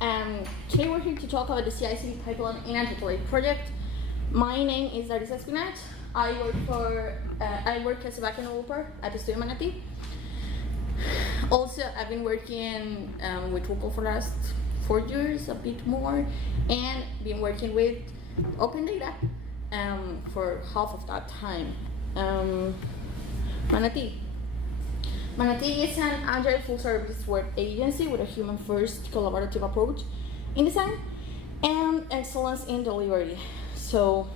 Today we're here to talk about the CI/CD pipeline in a Drupal project. My name is Dharizza Espinach. I work as a backend developer at the studio Manatí. Also, I've been working with Drupal for the last 4 years, a bit more, and been working with open data for half of that time. Manatí is an agile full-service web agency with a human-first collaborative approach in design and excellence in delivery. So,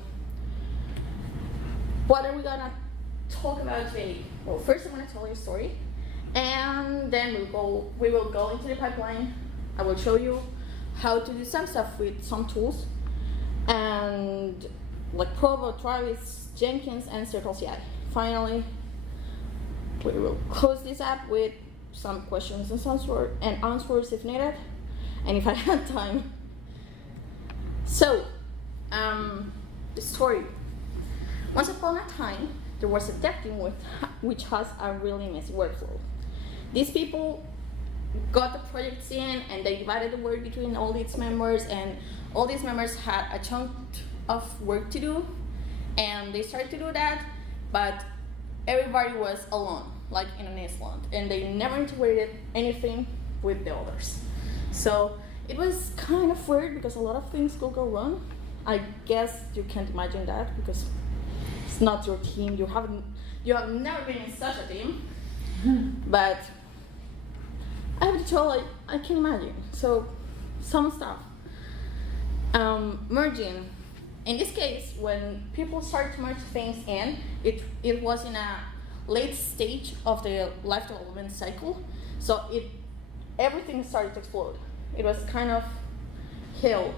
what are we gonna talk about today? Well, first I'm gonna tell you a story, and then we will go into the pipeline. I will show you how to do some stuff with some tools, and like Probo, Travis, Jenkins, and CircleCI. Finally, we will close this up with some questions and answers if needed, and if I had time. So, the story. Once upon a time, there was a dev team which has a really messy workflow. These people got the projects in and they divided the work between all its members, and all these members had a chunk of work to do, and they started to do that, but everybody was alone, like in an island, and they never integrated anything with the others. So it was kind of weird because a lot of things could go wrong. I guess you can't imagine that because it's not your team. You have never been in such a team, but I have to tell, I can imagine. So some stuff. Merging. In this case, when people start to merge things in, it was in a late stage of the life development cycle, so everything started to explode. It was kind of hell.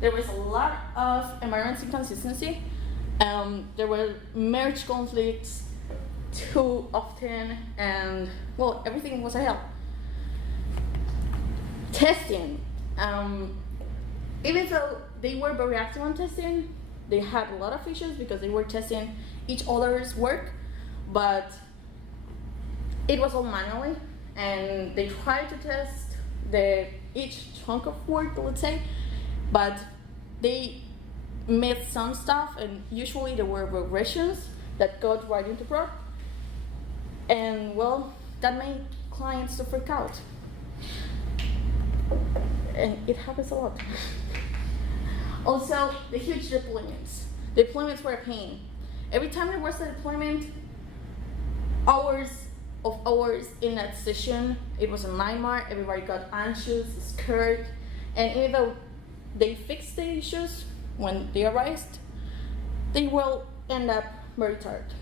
There was a lot of environment inconsistency. There were merge conflicts too often, and well, everything was a hell. Testing. Even though they were very active on testing, they had a lot of issues because they were testing each other's work, but it was all manually, and they tried to test each chunk of work, let's say, but they missed some stuff, and usually there were regressions that got right into prod, and well, that made clients to freak out. And it happens a lot. Also, the huge deployments. Deployments were a pain. Every time there was a deployment, hours in that session, it was a nightmare. Everybody got anxious, scared, and even though they fixed the issues when they arised, they will end up very tired.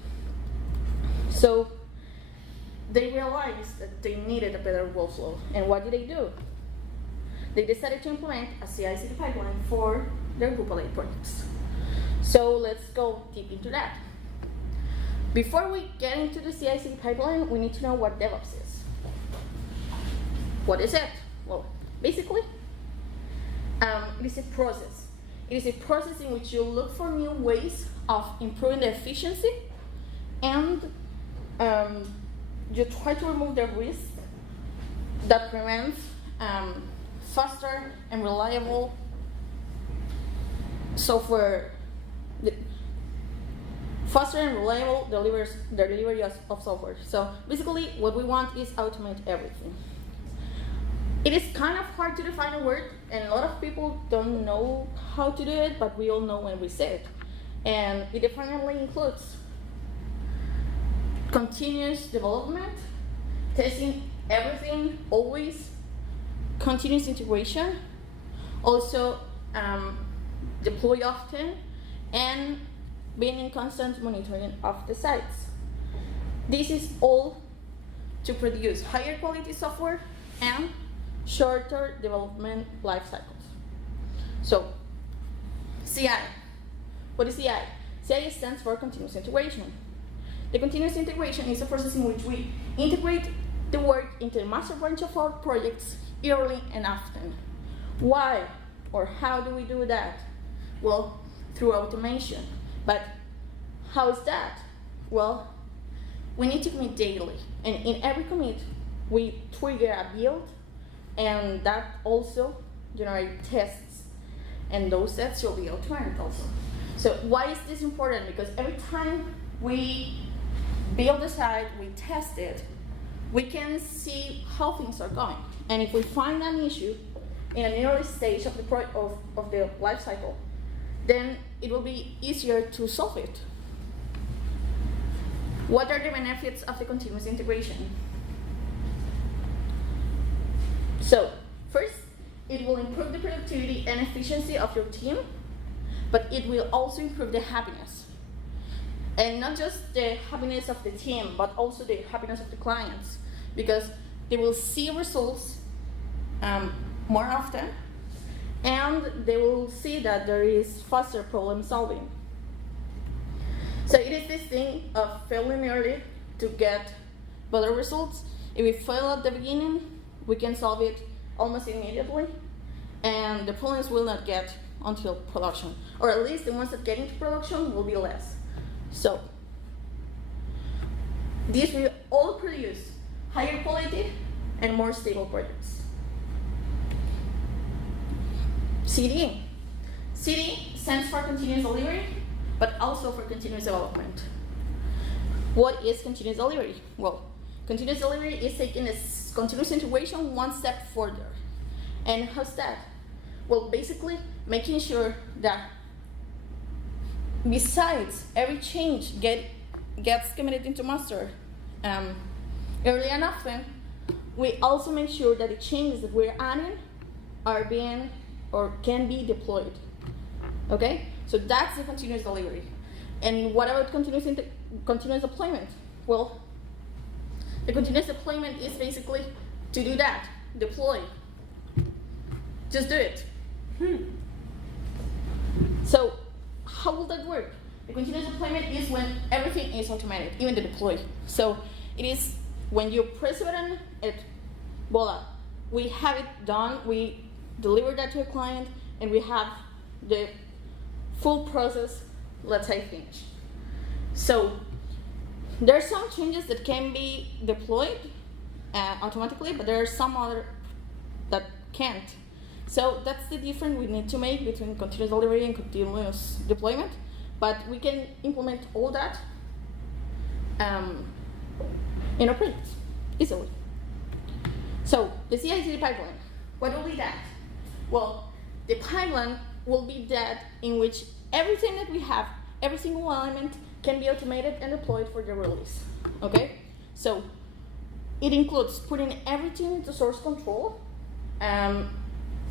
So they realized that they needed a better workflow, and what did they do? They decided to implement a CI/CD pipeline for their Drupal 8 projects. So let's go deep into that. Before we get into the CI/CD pipeline, we need to know what DevOps is. What is it? Well, basically, it is a process. It is a process in which you look for new ways of improving the efficiency, and you try to remove the risk that prevents faster and reliable software, delivery of software. So basically, what we want is automate everything. It is kind of hard to define a word, and a lot of people don't know how to do it, but we all know when we say it. And it definitely includes continuous development, testing everything always, continuous integration, also deploy often, and being in constant monitoring of the sites. This is all to produce higher quality software and shorter development life cycles. So, CI. What is CI? CI stands for continuous integration. The continuous integration is a process in which we integrate the work into the master branch of our projects early and often. Why or how do we do that? Well, through automation. But how is that? Well, we need to commit daily, and in every commit we trigger a build, and that also generate tests, and those tests will be automated also. So why is this important? Because every time we build the site, we test it, we can see how things are going. And if we find an issue in an early stage of the life cycle, then it will be easier to solve it. What are the benefits of the continuous integration? So, first, it will improve the productivity and efficiency of your team, but it will also improve the happiness. And not just the happiness of the team, but also the happiness of the clients, because they will see results more often, and they will see that there is faster problem solving. So it is this thing of failing early to get better results. If we fail at the beginning, we can solve it almost immediately, and the problems will not get until production, or at least the ones that get into production will be less. So these will all produce higher quality and more stable projects. CD. CD stands for continuous delivery, but also for continuous development. What is continuous delivery? Well, continuous delivery is taking a continuous integration one step further. And how's that? Well, basically making sure that besides every change gets committed into master early and often, we also make sure that the changes that we're adding are being or can be deployed. Okay? So that's the continuous delivery. And what about continuous deployment? Well, the continuous deployment is basically to do that, deploy. Just do it. So how will that work? The continuous deployment is when everything is automated, even the deploy. So it is when you press a button, voila, we have it done, we deliver that to a client, and we have the full process, let's say, finished. So there are some changes that can be deployed automatically, but there are some other that can't. So that's the difference we need to make between continuous delivery and continuous deployment, but we can implement all that in our projects easily. So the CI/CD pipeline, what will be that? Well, the pipeline will be that in which everything that we have, every single element can be automated and deployed for the release. Okay? So it includes putting everything into source control,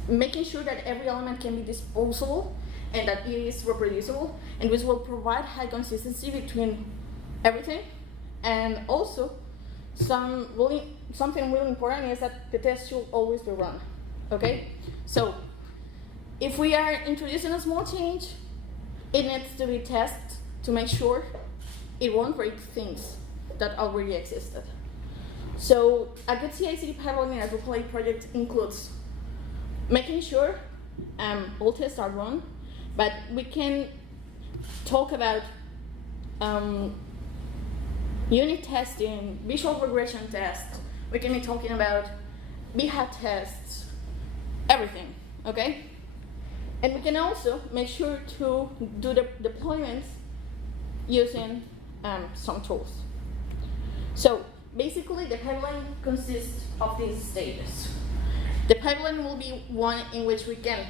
making sure that every element can be disposable and that it is reproducible, and this will provide high consistency between everything. And also, something really important is that the test should always be run. Okay? So if we are introducing a small change, it needs to be tested to make sure it won't break things that already existed. So a good CI/CD pipeline in a Drupal project includes making sure all tests are run, but we can talk about unit testing, visual regression tests. We can be talking about BHA tests, everything, okay? And we can also make sure to do the deployments using some tools. So basically, the pipeline consists of these stages. The pipeline will be one in which we can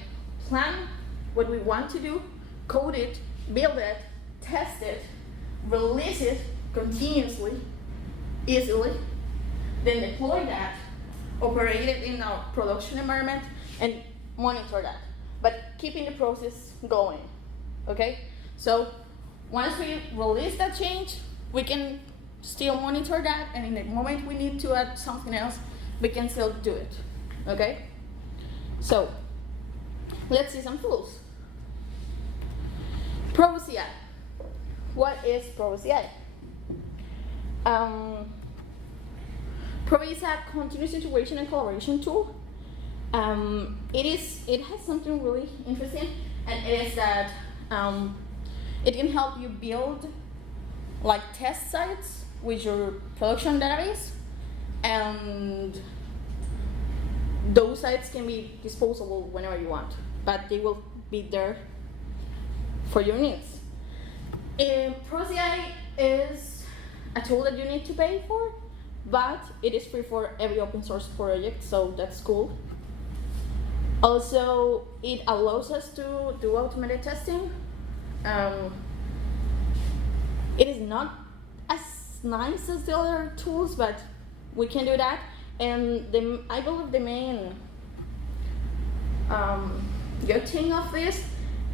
plan what we want to do, code it, build it, test it, release it continuously, easily, then deploy that, operate it in our production environment, and monitor that, but keeping the process going, okay? So once we release that change, we can still monitor that, and in the moment we need to add something else, we can still do it, okay? So let's see some tools. Probo CI. What is Probo CI? Probo is a continuous integration and collaboration tool. It has something really interesting, and it is that it can help you build like test sites with your production database, and those sites can be disposable whenever you want, but they will be there for your needs. Probo CI is a tool that you need to pay for, but it is free for every open source project, so that's cool. Also, it allows us to do automated testing. It is not as nice as the other tools, but we can do that. And I believe the main good thing of this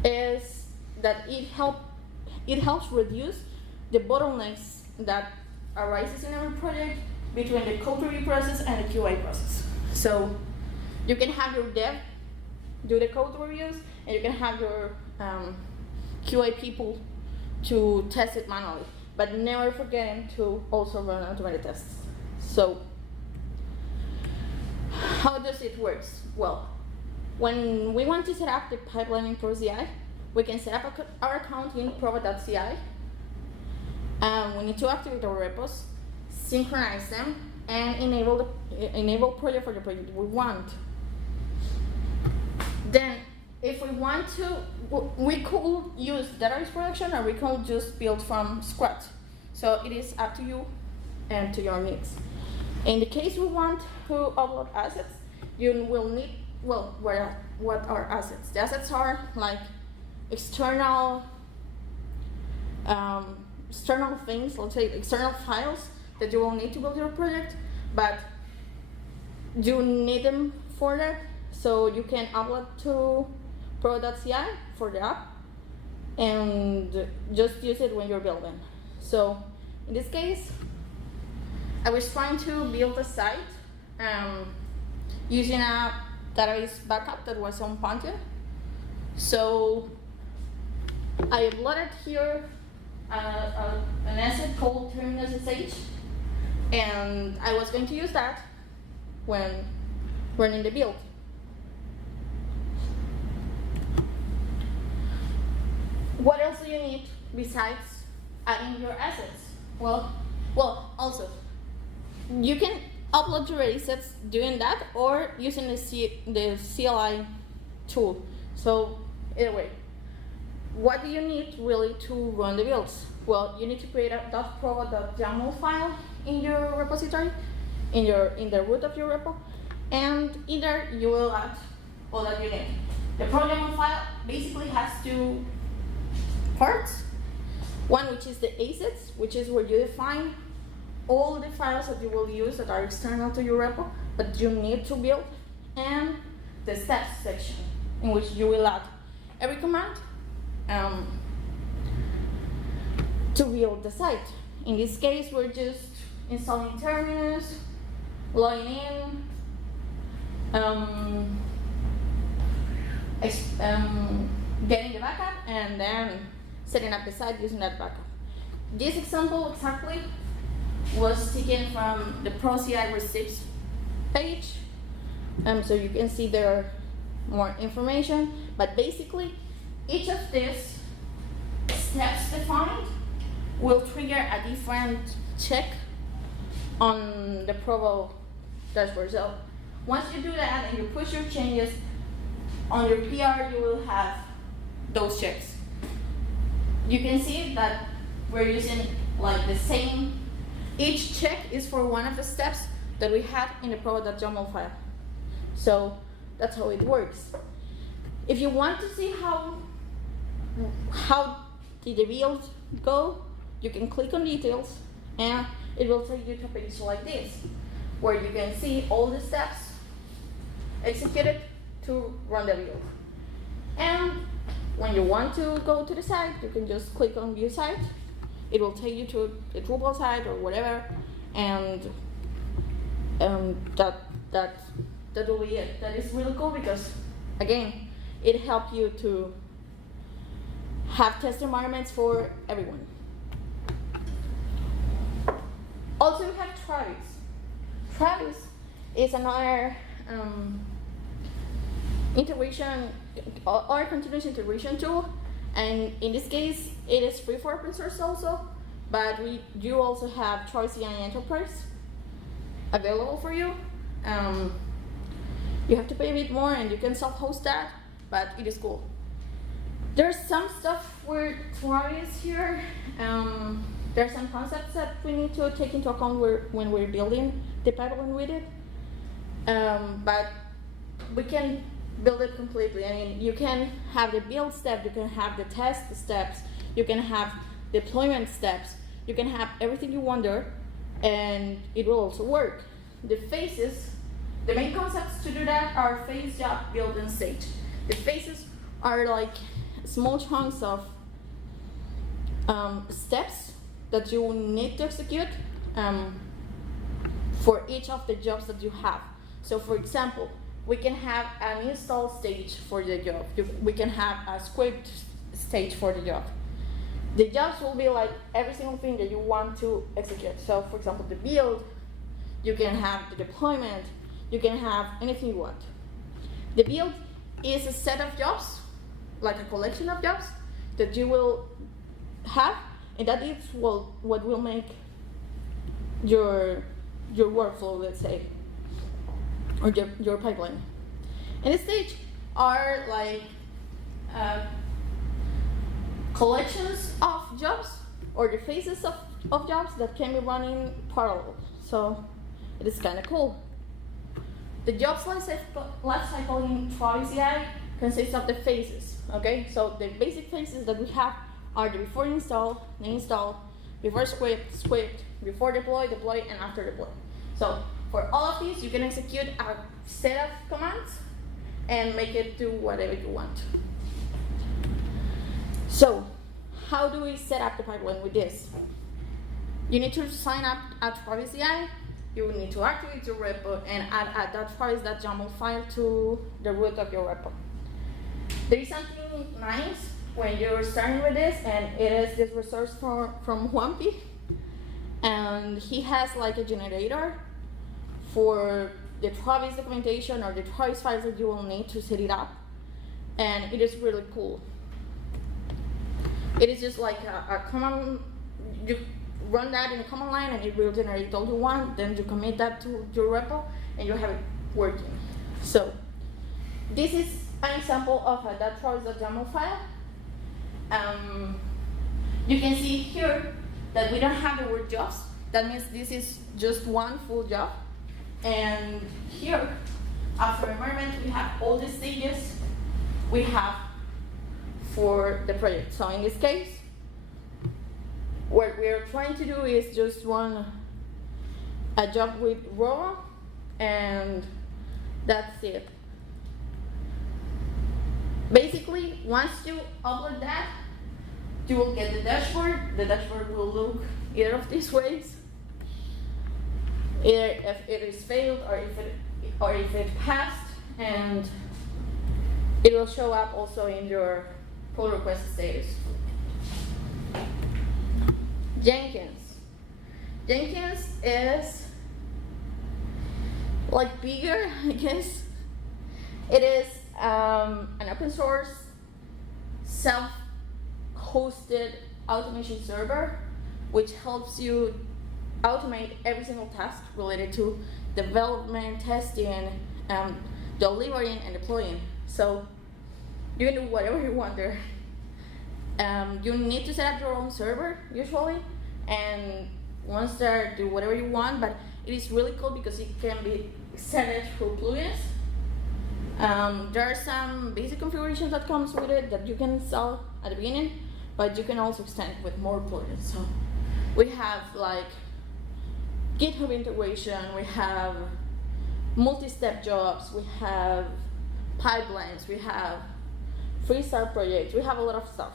is that it helps reduce the bottlenecks that arises in every project between the code review process and the QA process. So you can have your dev do the code reviews, and you can have your QA people to test it manually, but never forgetting to also run automated tests. So how does it work? Well, when we want to set up the pipeline in Probo CI, we can set up our account in Probo.ci. We need to activate our repos, synchronize them, and enable project for the project we want. Then, if we want to, we could use database production, or we could just build from scratch. So it is up to you and to your needs. In the case we want to upload assets, you will need, well, what are assets? The assets are like external things, let's say external files that you will need to build your project, but you need them for that, so you can upload to Probo.ci for the app and just use it when you're building. So in this case, I was trying to build a site using a database backup that was on Pantheon. So I uploaded here an asset called terminus.sh, and I was going to use that when running the build. What else do you need besides adding your assets? Well, also, you can upload your assets doing that or using the CLI tool. So either way, what do you need really to run the builds? Well, you need to create a .probo.yaml file in your repository, in the root of your repo, and in there you will add all that you need. The program file basically has two parts. One, which is the assets, which is where you define all the files that you will use that are external to your repo, but you need to build, and the steps section, in which you will add every command to build the site. In this case, we're just installing terminus, logging in, getting the backup, and then setting up the site using that backup. This example exactly was taken from the Probo CI receipts page, so you can see there more information, but basically each of these steps defined will trigger a different check on the Probo dashboard. So once you do that and you push your changes on your PR, you will have those checks. You can see that we're using like the same. Each check is for one of the steps that we had in the probo.yaml file. So that's how it works. If you want to see how did the build go, you can click on details, and it will take you to a page like this, where you can see all the steps executed to run the build. And when you want to go to the site, you can just click on View Site. It will take you to the Drupal site or whatever, and that will be it. That is really cool because, again, it helps you to have test environments for everyone. Also, we have Travis. Travis is another integration or continuous integration tool, and in this case, it is free for open source also, but we do also have CircleCI Enterprise available for you. You have to pay a bit more and you can self-host that, but it is cool. There's some stuff we're trying here. There's some concepts that we need to take into account when we're building the pipeline with it. But we can build it completely. I mean, you can have the build step, you can have the test steps, you can have deployment steps, you can have everything you want there, and it will also work. The phases, the main concepts to do that are phase, job, build, and stage. The phases are like small chunks of steps that you need to execute for each of the jobs that you have. So for example, we can have an install stage for the job. We can have a script stage for the job. The jobs will be like every single thing that you want to execute. So for example, the build, you can have the deployment, you can have anything you want. The build is a set of jobs, like a collection of jobs that you will have, and that is what will make your workflow, let's say, or your pipeline. And the stage are like collections of jobs or the phases of jobs that can be running parallel. So it is kind of cool. The jobs lifecycle in Probo CI consists of the phases. Okay, so the basic phases that we have are the before install, the install, before script, before deploy, and after deploy. So for all of these, you can execute a set of commands and make it do whatever you want. So how do we set up the pipeline with this? You need to sign up at Probo CI. You will need to activate your repo and add that Travis.yaml file to the root of your repo. There is something nice when you're starting with this, and it is this resource from Juanpi. And he has like a generator for the Travis documentation or the Travis files that you will need to set it up. And it is really cool. It is just like a command, you run that in a command line and it will generate all you want, then you commit that to your repo and you have it working. So this is an example of a .travis.yaml file. You can see here that we don't have the word jobs. That means this is just one full job. And here, after environment, we have all the stages we have for the project. So in this case, what we're trying to do is just run a job with Probo, and that's it. Basically, once you upload that, you will get the dashboard. The dashboard will look either of these ways. Either if it is failed or if it passed, and it will show up also in your pull request status. Jenkins. Jenkins is like bigger, I guess. It is an open source, self-hosted automation server, which helps you automate every single task related to development, testing, delivering, and deploying. So you can do whatever you want there. You need to set up your own server usually, and once there, do whatever you want. But it is really cool because it can be set through plugins. There are some basic configurations that comes with it that you can install at the beginning, but you can also extend with more plugins. So we have like GitHub integration, we have multi-step jobs, we have pipelines, we have freestyle projects, we have a lot of stuff.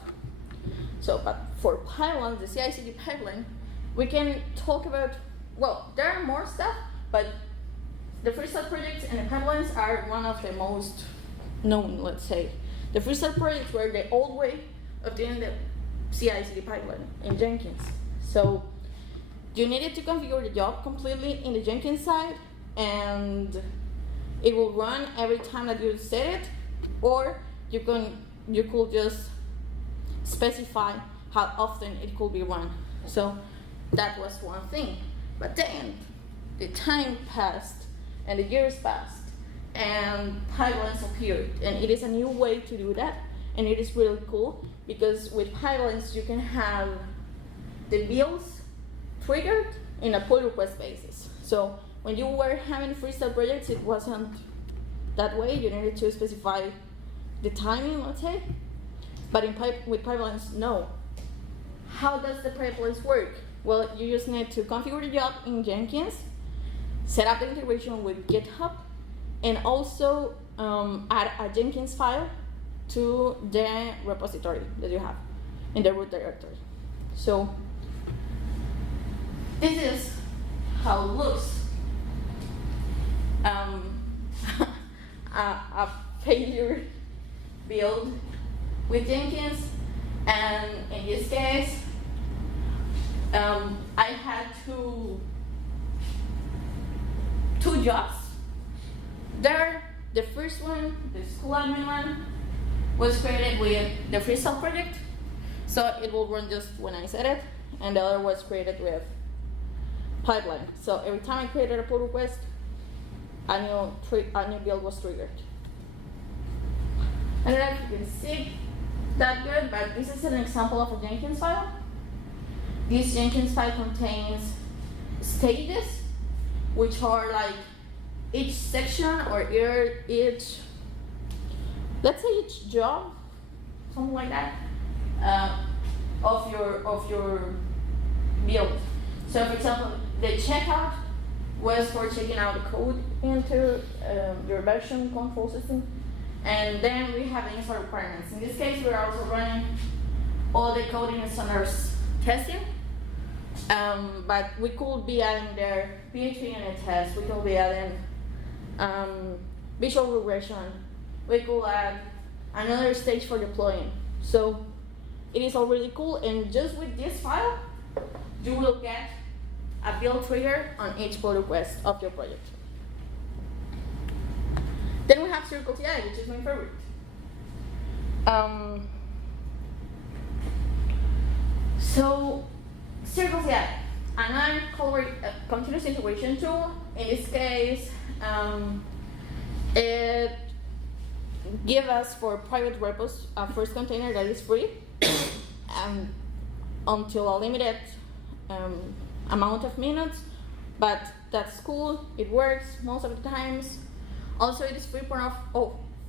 So, but for pipelines, the CI/CD pipeline, we can talk about, well, there are more stuff, but the freestyle projects and the pipelines are one of the most known, let's say. The freestyle projects were the old way of doing the CI/CD pipeline in Jenkins. So you needed to configure the job completely in the Jenkins side, and it will run every time that you set it, or you could just specify how often it could be run. So that was one thing. But then the time passed and the years passed, and pipelines appeared. And it is a new way to do that, and it is really cool because with pipelines you can have the builds triggered in a pull request basis. So when you were having freestyle projects, it wasn't that way. You needed to specify the timing, let's say. But with pipelines, no. How does the pipelines work? Well, you just need to configure the job in Jenkins, set up the integration with GitHub, and also add a Jenkins file to the repository that you have in the root directory. So this is how it looks. A failure build with Jenkins, and in this case, I had two jobs there. The first one, the school admin one, was created with the freestyle project, so it will run just when I set it, and the other was created with pipeline. So every time I created a pull request, a new build was triggered. I don't know if you can see that good, but this is an example of a Jenkins file. This Jenkins file contains stages, which are like each section or each, let's say each job, something like that, of your build. So for example, the checkout was for checking out the code into your version control system. And then we have the install requirements. In this case, we're also running all the coding and standards testing. But we could be adding their PHP unit tests. We could be adding visual regression. We could add another stage for deploying. So it is all really cool. And just with this file, you will get a build trigger on each pull request of your project. Then we have CircleCI, which is my favorite. So CircleCI, another continuous integration tool. In this case, it gives us for private repos a first container that is free until a limited amount of minutes, but that's cool. It works most of the times. Also, it is free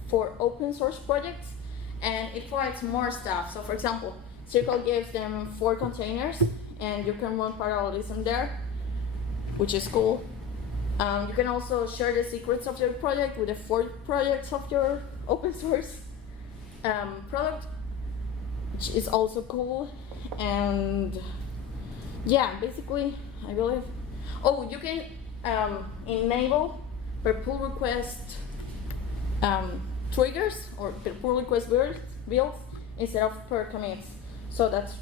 for open source projects, and it provides more stuff. So for example, Circle gives them 4 containers, and you can run parallelism there, which is cool. You can also share the secrets of your project with the 4 projects of your open source product, which is also cool. And yeah, basically, I believe. Oh, you can enable per pull request triggers or per pull request builds instead of per commits. So that's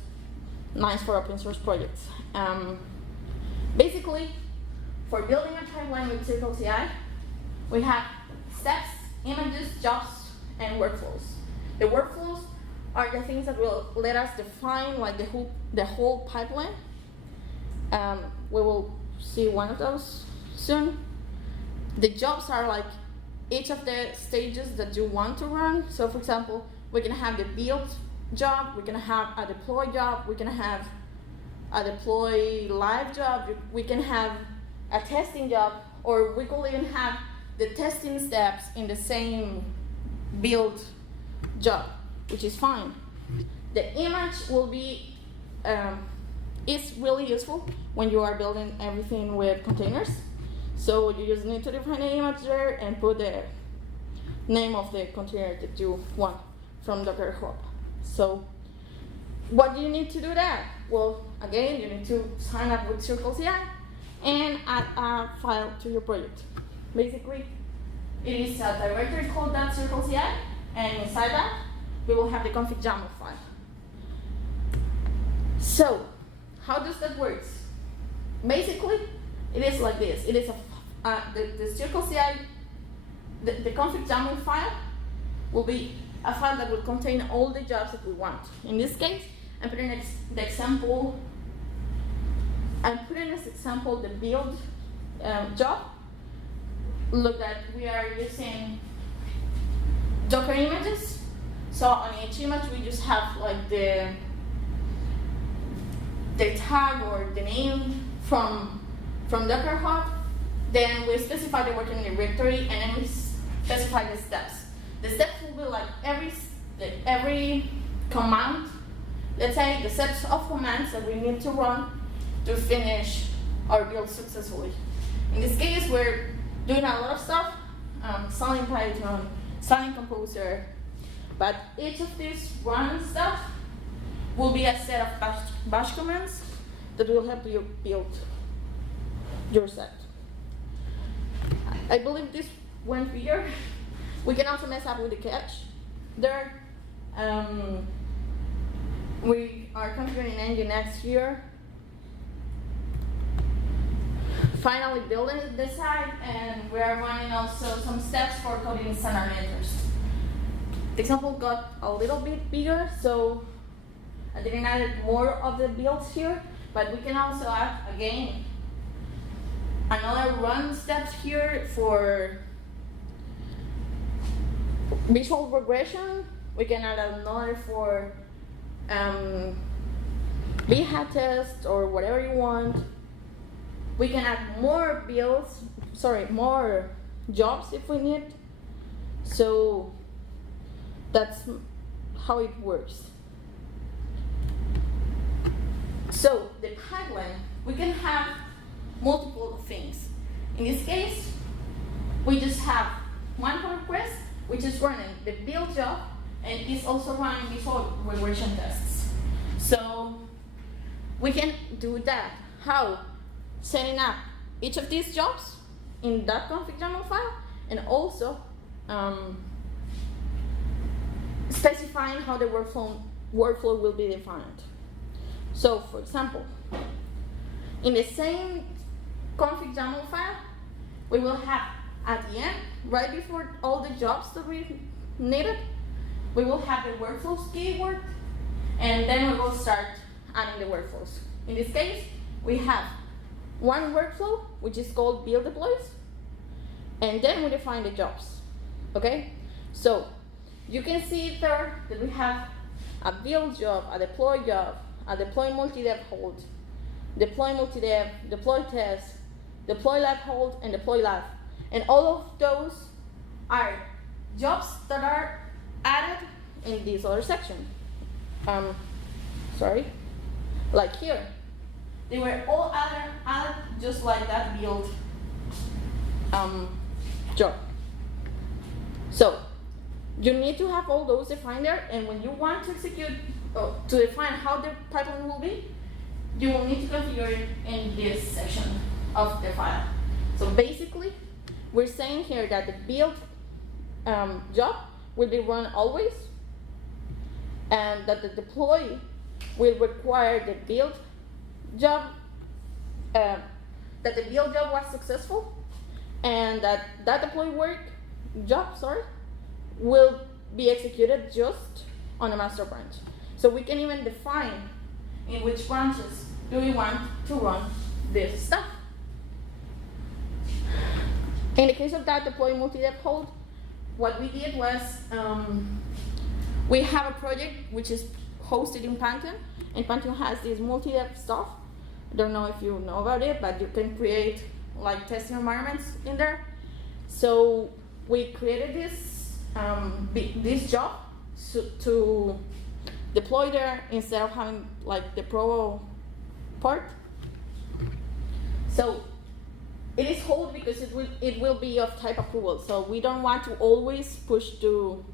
nice for open source projects. Basically, for building a pipeline with CircleCI, we have steps, images, jobs, and workflows. The workflows are the things that will let us define like the whole pipeline. We will see one of those soon. The jobs are like each of the stages that you want to run. So for example, we can have the build job, we can have a deploy job, we can have a deploy live job, we can have a testing job, or we could even have the testing steps in the same build job, which is fine. The image will be is really useful when you are building everything with containers. So you just need to define an image there and put the name of the container that you want from Docker Hub. So what do you need to do that? Well, again, you need to sign up with CircleCI and add a file to your project. Basically, it is a directory called .circleci, and inside that, we will have the config YAML file. So, how does that work? Basically, it is like this. It is the CircleCI, the config YAML file will be a file that will contain all the jobs that we want. In this case, I'm putting the example. I'm putting as example the build job, look that we are using Docker images. So on each image we just have like the tag or the name from Docker Hub. Then we specify the working directory, and then we specify the steps. The steps will be like every command. Let's say the sets of commands that we need to run to finish our build successfully. In this case, we're doing a lot of stuff, installing Python, installing Composer, but each of these run stuff will be a set of bash commands that will help you build your set. I believe this went bigger. We can also mess up with the cache there. We are configuring Nginx here. Finally building the site, and we are running also some steps for coding standard letters. The example got a little bit bigger, so I didn't add more of the builds here, but we can also add, again, another run steps here for visual regression. We can add another for beta test or whatever you want. We can add more more jobs if we need. So that's how it works. So the pipeline, we can have multiple things. In this case, we just have one pull request, which is running the build job, and it's also running visual regression tests. So we can do that. How? Setting up each of these jobs in that config YAML file, and also specifying how the workflow will be defined. So, for example, in the same config YAML file, we will have at the end, right before all the jobs that we needed, we will have the workflows keyword, and then we will start adding the workflows. In this case, we have one workflow, which is called build deploys, and then we define the jobs. Okay? So you can see there that we have a build job, a deploy job, a deploy multi-dev hold, deploy multi-dev, deploy test, deploy live hold, and deploy live. And all of those are jobs that are added in this other section. Like here. They were all added just like that build job. So you need to have all those defined there, and when you want to execute, to define how the pipeline will be, you will need to configure it in this section of the file. So basically, we're saying here that the build job will be run always, and that the deploy will require the build job, that the build job was successful, and that deploy job will be executed just on a master branch. So we can even define in which branches do we want to run this stuff. In the case of that deploy multi-dev hold, what we did was we have a project which is hosted in Pantheon, and Pantheon has this multi-dev stuff. I don't know if you know about it, but you can create like testing environments in there. So we created this job to deploy there instead of having like the Probo part. So it is hold because it will be of type approval. So we don't want to always push to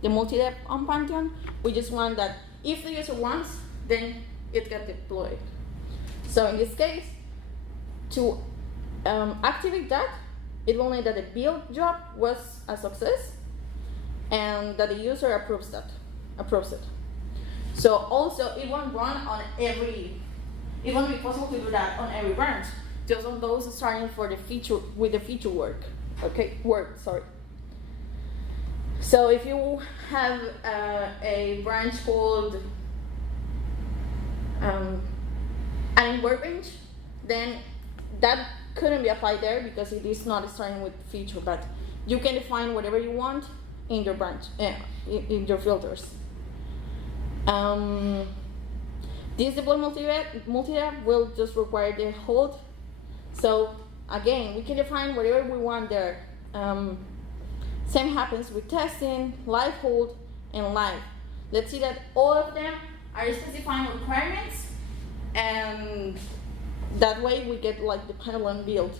the multi-dev on Pantheon. We just want that if the user wants, then it gets deployed. So in this case, to activate that, it will need that the build job was a success and that the user approves it. So also it won't run on it won't be possible to do that on every branch, just on those starting for the feature with the feature work. So if you have a branch called adding workbench, then that couldn't be applied there because it is not starting with feature, but you can define whatever you want in your branch, in your filters. This deploy multi-app will just require the hold. So again, we can define whatever we want there. Same happens with testing, live hold, and live. Let's see that all of them are specifying requirements, and that way we get like the pipeline built.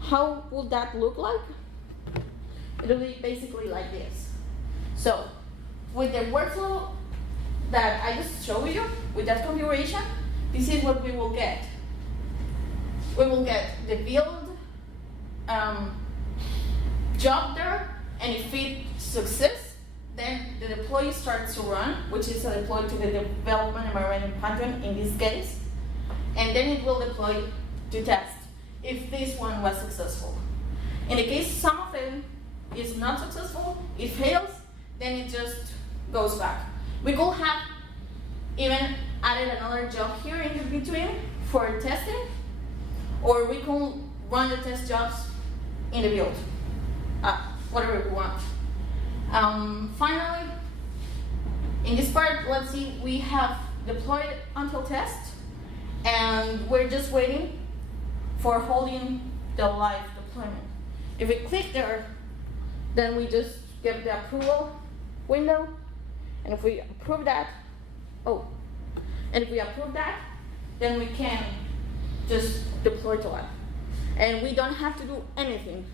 How would that look like? It'll be basically like this. So with the workflow that I just showed you, with that configuration, this is what we will get. We will get the build job there, and if it succeeds, then the deploy starts to run, which is a deploy to the development environment in Python in this case, and then it will deploy to test if this one was successful. In the case some of them is not successful, it fails, then it just goes back. We could have even added another job here in between for testing, or we could run the test jobs in the build, whatever we want. Finally, in this part, let's see, we have deployed until test, and we're just waiting for holding the live deployment. If we click there, then we just get the approval window, and if we approve that, then we can just deploy to live. And we don't have to do anything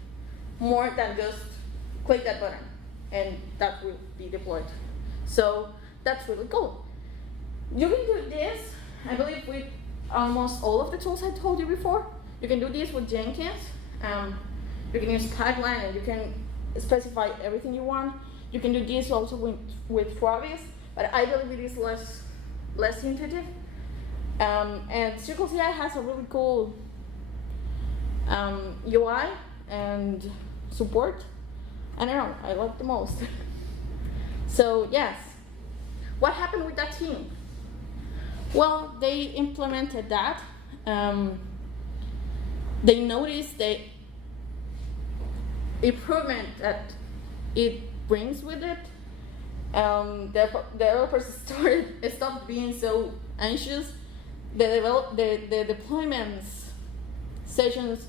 more than just click that button, and that will be deployed. So that's really cool. You can do this, I believe, with almost all of the tools I told you before. You can do this with Jenkins. You can use pipeline, and you can specify everything you want. You can do this also with Travis, but I believe it is less intuitive. And CircleCI has a really cool UI and support. I don't know, I like the most. So yes, what happened with that team? Well, they implemented that. They noticed the improvement that it brings with it. The developers stopped being so anxious. The deployments sessions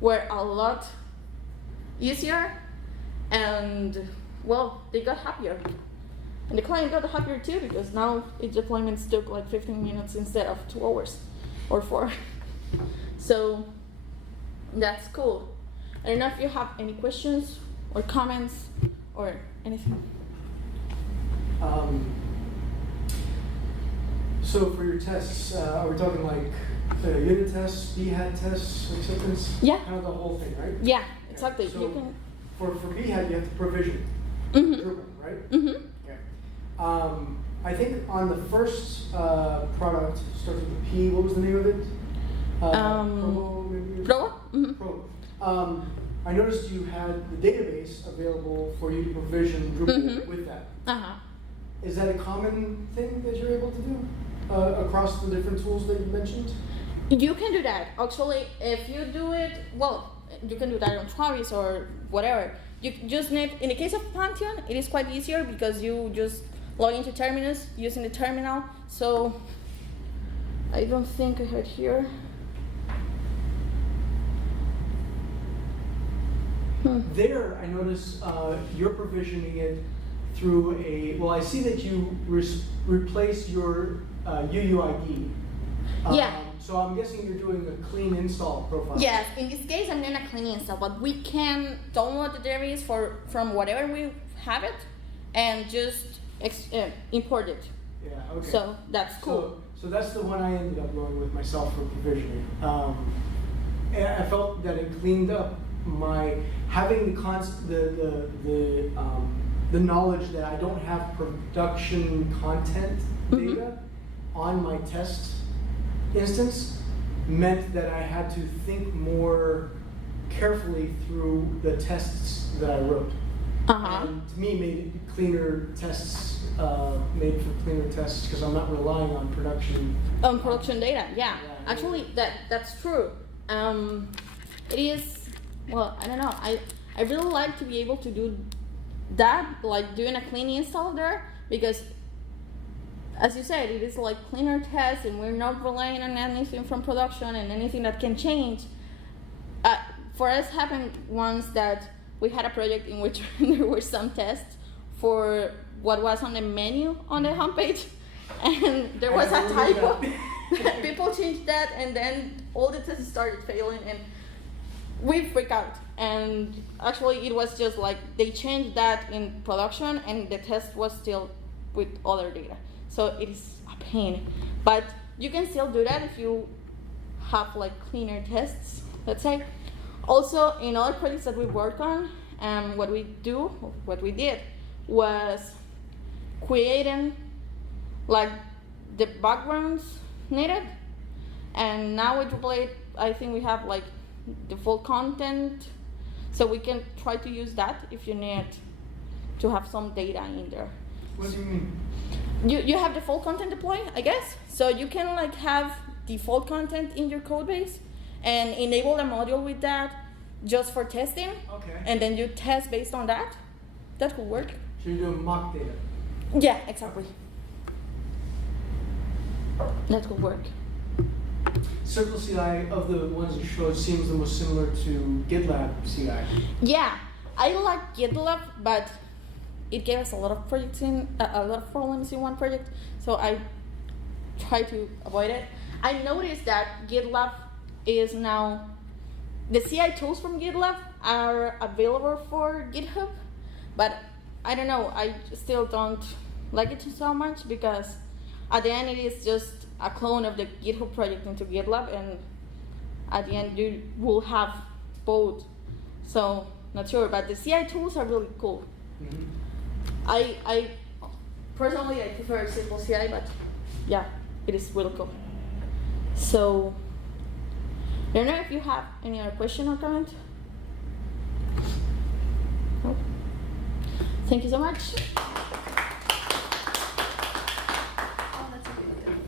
were a lot easier, and well, they got happier. And the client got happier too, because now each deployments took like 15 minutes instead of 2 hours or 4. So that's cool. I don't know if you have any questions or comments or anything. So for your tests, are we talking like unit tests, BHAT tests, acceptance? Yeah. Kind of the whole thing, right? Yeah, exactly. So you can. For BHAT, you have to provision Drupal, right? Mm-hmm. Yeah. I think on the first product, starts with a P. What was the name of it? Probo, maybe? Probo? Mm-hmm. Probo. I noticed you had the database available for you to provision Drupal with that. Uh-huh. Is that a common thing that you're able to do across the different tools that you mentioned? You can do that. Actually, if you do it, well, you can do that on Travis or whatever. You just need, in the case of Pantheon, it is quite easier because you just log into Terminus using the terminal. So I don't think I have it here. There, I notice you're provisioning it through a, well, I see that you replaced your UUID. Yeah. So I'm guessing you're doing a clean install profile. Yes, in this case I'm doing a clean install, but we can download the database from whatever we have it and just import it. Yeah, okay. So that's cool. So that's the one I ended up going with myself for provisioning. And I felt that it cleaned up my having the knowledge that I don't have production content data on my test instance meant that I had to think more carefully through the tests that I wrote. And to me, made it cleaner tests, made for cleaner tests because I'm not relying on production. On production data, yeah. Actually, that's true. it is, well, I don't know. I really like to be able to do that, like doing a clean install there, because as you said, it is like cleaner tests and we're not relying on anything from production and anything that can change. For us, happened once that we had a project in which there were some tests for what was on the menu on the homepage, and there was a typo. People changed that, and then all the tests started failing, and we freaked out. And actually, it was just like they changed that in production, and the test was still with other data. So it is a pain, but you can still do that if you have like cleaner tests, let's say. Also, in other projects that we work on, what we did was creating like the backgrounds needed, and now with Drupal 8, I think we have like default content, so we can try to use that if you need to have some data in there. What do you mean? You have default content deployed, I guess. So you can like have default content in your code base and enable a module with that just for testing. Okay. And then you test based on that. That could work. So you're doing mock data? Yeah, exactly. That could work. CircleCI, of the ones you showed, seems the most similar to GitLab CI. Yeah, I like GitLab, but it gave us a lot of projects a lot of problems in one project, so I try to avoid it. I noticed that GitLab is now, the CI tools from GitLab are available for GitHub, but I don't know, I still don't like it so much, because at the end it is just a clone of the GitHub project into GitLab, and at the end you will have both. So not sure, but the CI tools are really cool. Mm-hmm. I personally I prefer CircleCI, but yeah, it is really cool. So I don't know if you have any other question or comment. No? Thank you so much.